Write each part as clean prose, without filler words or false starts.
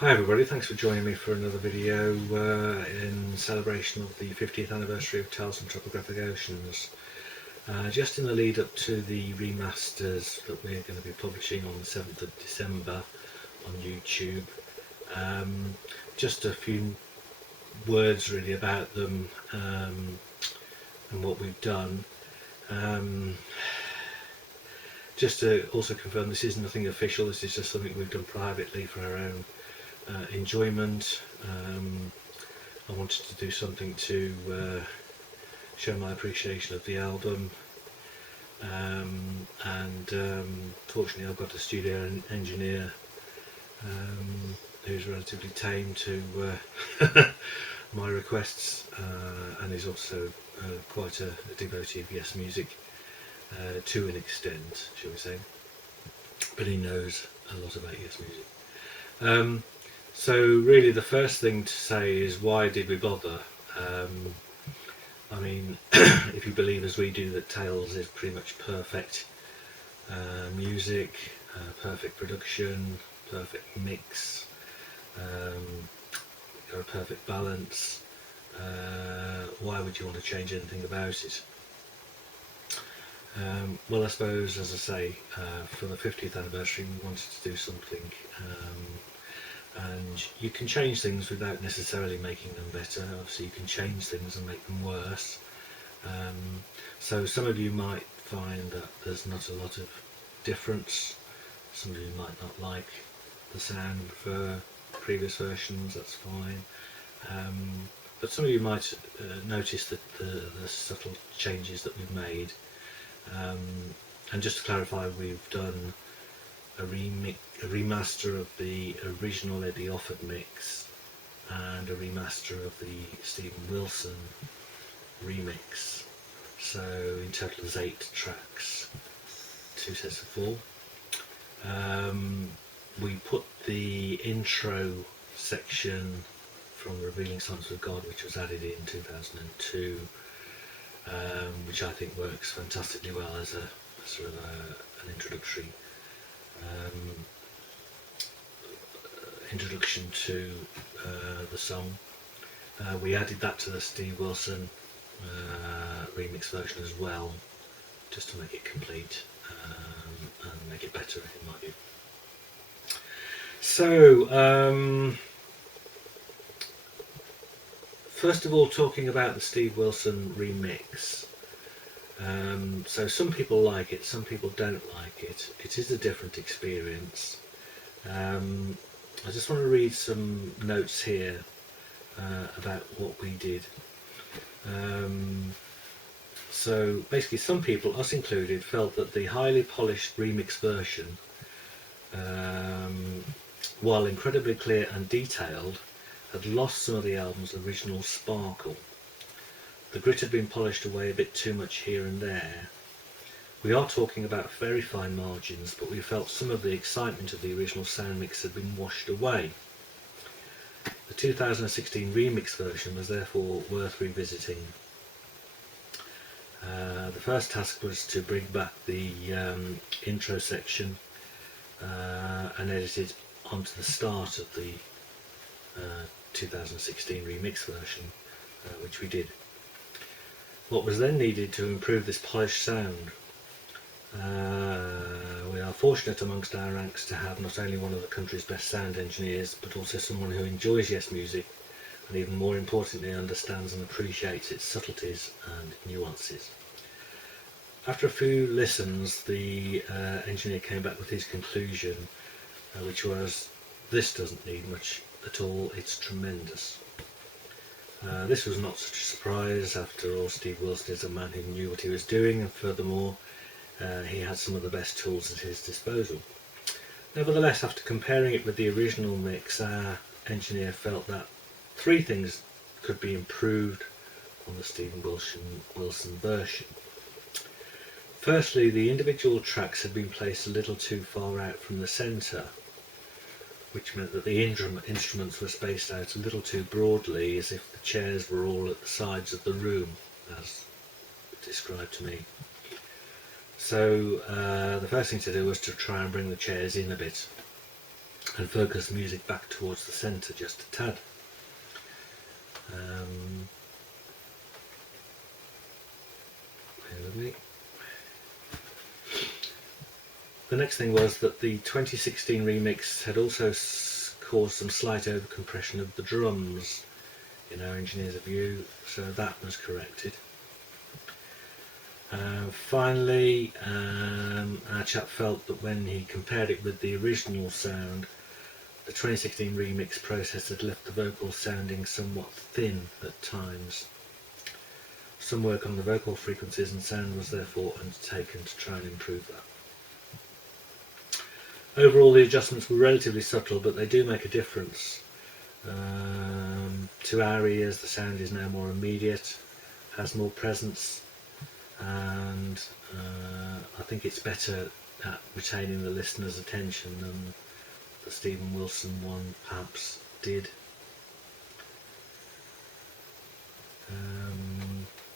Hi everybody, thanks for joining me for another video in celebration of the 50th anniversary of Tales from Topographic Oceans. Just in the lead up to the remasters that we're going to be publishing on the 7th of December on YouTube. Just a few words really about them and what we've done. Just to also confirm, this is nothing official, this is just something we've done privately for our own enjoyment. I wanted to do something to show my appreciation of the album, and fortunately I've got a studio engineer who's relatively tame to my requests, and is also quite a devotee of Yes Music, to an extent, shall we say, but he knows a lot about Yes Music. So really the first thing to say is, why did we bother? I mean, if you believe as we do that Tales is pretty much perfect music, perfect production, perfect mix, got a perfect balance, why would you want to change anything about it? Well, I suppose, as I say, for the 50th anniversary we wanted to do something, and you can change things without necessarily making them better. Obviously you can change things and make them worse. So some of you might find that there's not a lot of difference. Some of you might not like the sound for previous versions, that's fine. But some of you might notice that the subtle changes that we've made. And just to clarify, we've done a remaster of the original Eddie Offord mix and a remaster of the Stephen Wilson remix. So in total there's 8 tracks, 2 sets of 4. We put the intro section from Revealing Silence of God, which was added in 2002, which I think works fantastically well as a sort of an introductory introduction to the song. We added that to the Steve Wilson remix version as well, just to make it complete and make it better in my view. So first of all, talking about the Steve Wilson remix. So some people like it, some people don't like it. It is a different experience. I just want to read some notes here about what we did. So basically some people, us included, felt that the highly polished remix version, while incredibly clear and detailed, had lost some of the album's original sparkle. The grit had been polished away a bit too much here and there. We are talking about very fine margins, but we felt some of the excitement of the original sound mix had been washed away. The 2016 remix version was therefore worth revisiting. The first task was to bring back the intro section and edit it onto the start of the 2016 remix version, which we did. What was then needed to improve this polished sound? We are fortunate amongst our ranks to have not only one of the country's best sound engineers, but also someone who enjoys Yes Music and even more importantly understands and appreciates its subtleties and nuances. After a few listens, the engineer came back with his conclusion, which was, this doesn't need much at all, it's tremendous. This was not such a surprise. After all, Steve Wilson is a man who knew what he was doing, and furthermore he had some of the best tools at his disposal. Nevertheless, after comparing it with the original mix, our engineer felt that 3 things could be improved on the Stephen Wilson version. Firstly, the individual tracks had been placed a little too far out from the centre, which meant that the instruments were spaced out a little too broadly, as if the chairs were all at the sides of the room, as described to me. So the first thing to do was to try and bring the chairs in a bit. and focus the music back towards the centre just a tad. Bear with me. The next thing was that the 2016 remix had also caused some slight overcompression of the drums in our engineer's view, so that was corrected. Finally, our chap felt that when he compared it with the original sound, the 2016 remix process had left the vocals sounding somewhat thin at times. Some work on the vocal frequencies and sound was therefore undertaken to try and improve that. Overall, the adjustments were relatively subtle, but they do make a difference. To our ears, the sound is now more immediate, has more presence, and I think it's better at retaining the listener's attention than the Stephen Wilson one perhaps did.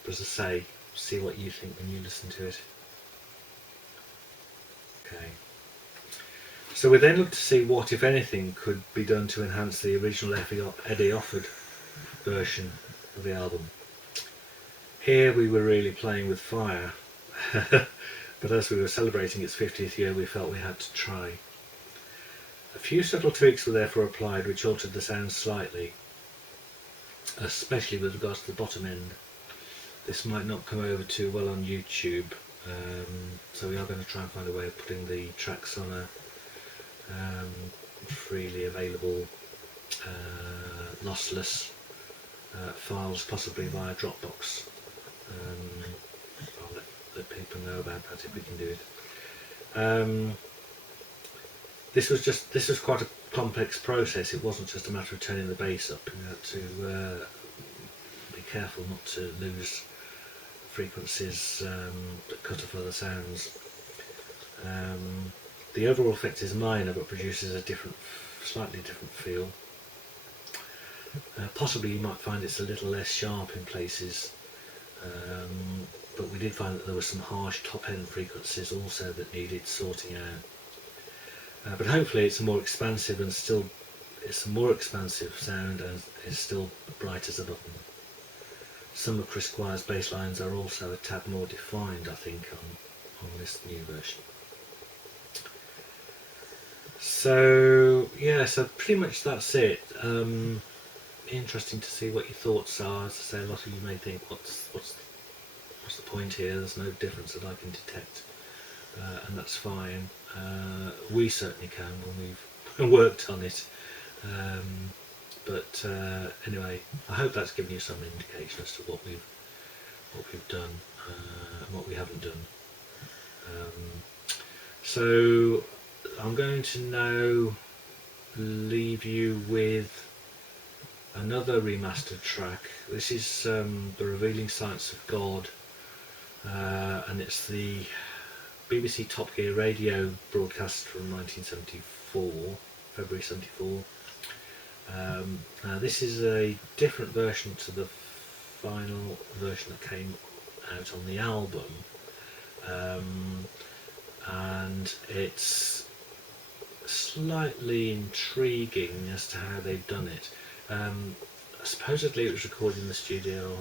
But as I say, see what you think when you listen to it. Okay. So we then looked to see what, if anything, could be done to enhance the original Eddie Offord version of the album. Here we were really playing with fire, but as we were celebrating its 50th year, we felt we had to try. A few subtle tweaks were therefore applied which altered the sound slightly, especially with regards to the bottom end. This might not come over too well on YouTube, so we are going to try and find a way of putting the tracks on a freely available lossless files, possibly via Dropbox. I'll let people know about that if we can do it. This was quite a complex process. It wasn't just a matter of turning the bass up. You had to be careful not to lose frequencies that cut off other sounds. The overall effect is minor, but produces a slightly different feel. Possibly you might find it's a little less sharp in places, but we did find that there were some harsh top-end frequencies also that needed sorting out. But hopefully it's a more expansive sound and is still bright as a button. Some of Chris Squire's bass lines are also a tad more defined, I think, on this new version. So yeah, so pretty much that's it. Interesting to see what your thoughts are. As I say, a lot of you may think, what's the point here? There's no difference that I can detect, and that's fine. We certainly can when we've worked on it. But anyway, I hope that's given you some indication as to what we've done and what we haven't done. So I'm going to now leave you with another remastered track. This is The Revealing Science of God, and it's the BBC Top Gear radio broadcast from 1974, February 74. Now this is a different version to the final version that came out on the album, and it's slightly intriguing as to how they've done it. Supposedly it was recorded in the studio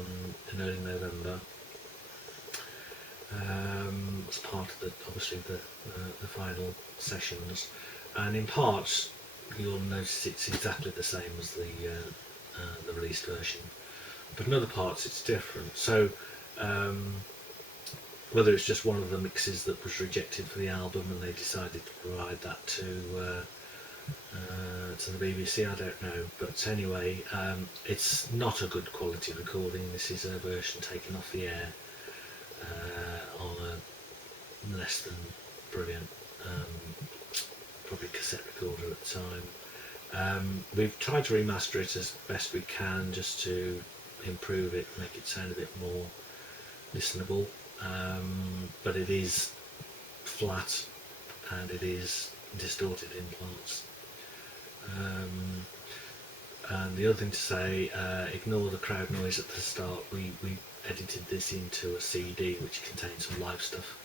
in early November, as part of obviously the final sessions, and in parts you'll notice it's exactly the same as the released version, but in other parts it's different. So whether it's just one of the mixes that was rejected for the album and they decided to provide that to the BBC, I don't know. But anyway, it's not a good quality recording. This is a version taken off the air on a less than brilliant probably cassette recorder at the time. We've tried to remaster it as best we can just to improve it, make it sound a bit more listenable, but it is flat and it is distorted in parts. And the other thing to say, ignore the crowd noise at the start. We edited this into a CD which contains some live stuff,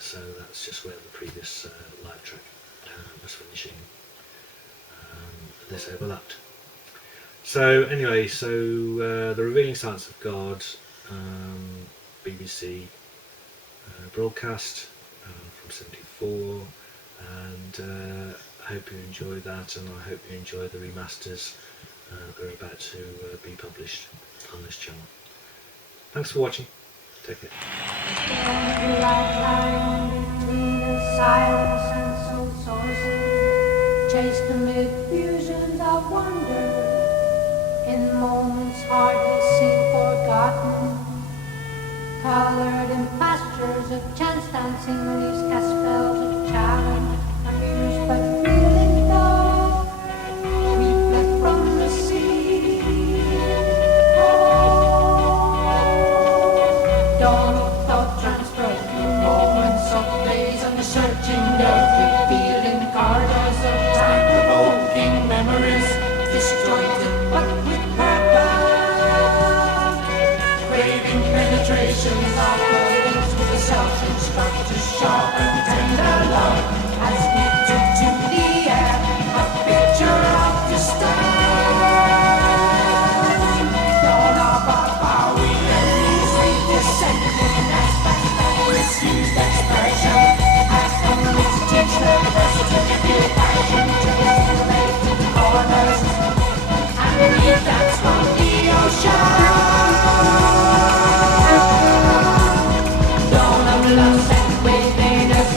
so that's just where the previous live track was finishing. this overlapped. So anyway, The Revealing Science of God, BBC broadcast from '74, and I hope you enjoy that, and I hope you enjoy the remasters that are about to be published on this channel. Thanks for watching. Take care. Chased amid fusions of wonder, in moments hardly seen forgotten, colored in pastures of chance dancing leaves, cast spells of challenge, amused but feeling dull. We fled from the sea. Dawn of thought transferred through moments of days, and the searching of revealing corridors of time-provoking memories, disjointed but with purpose, craving penetrations of burdens with the self-instructed, sharp and tender love, as knitted to the air, a picture of disdain. Dawn of our power, we easily descending as fast as misused expression, as only to teach the best to give passion to isolated corners, and we dance from the ocean. Dawn of love set within us.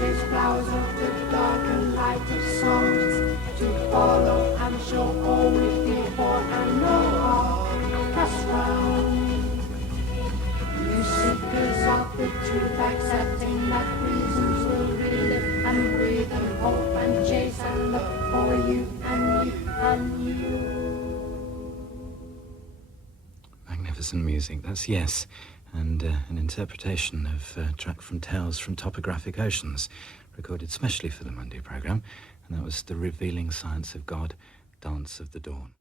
chase flowers of the dark and light of songs to follow. I'm sure always before I know all that's wrong. You seekers of the truth, accepting that reasons will relive and breathe and hope and chase and look for you and you and you. Magnificent music, that's Yes, and an interpretation of a track from Tales from Topographic Oceans, recorded specially for the Monday programme, and that was The Revealing Science of God, Dance of the Dawn.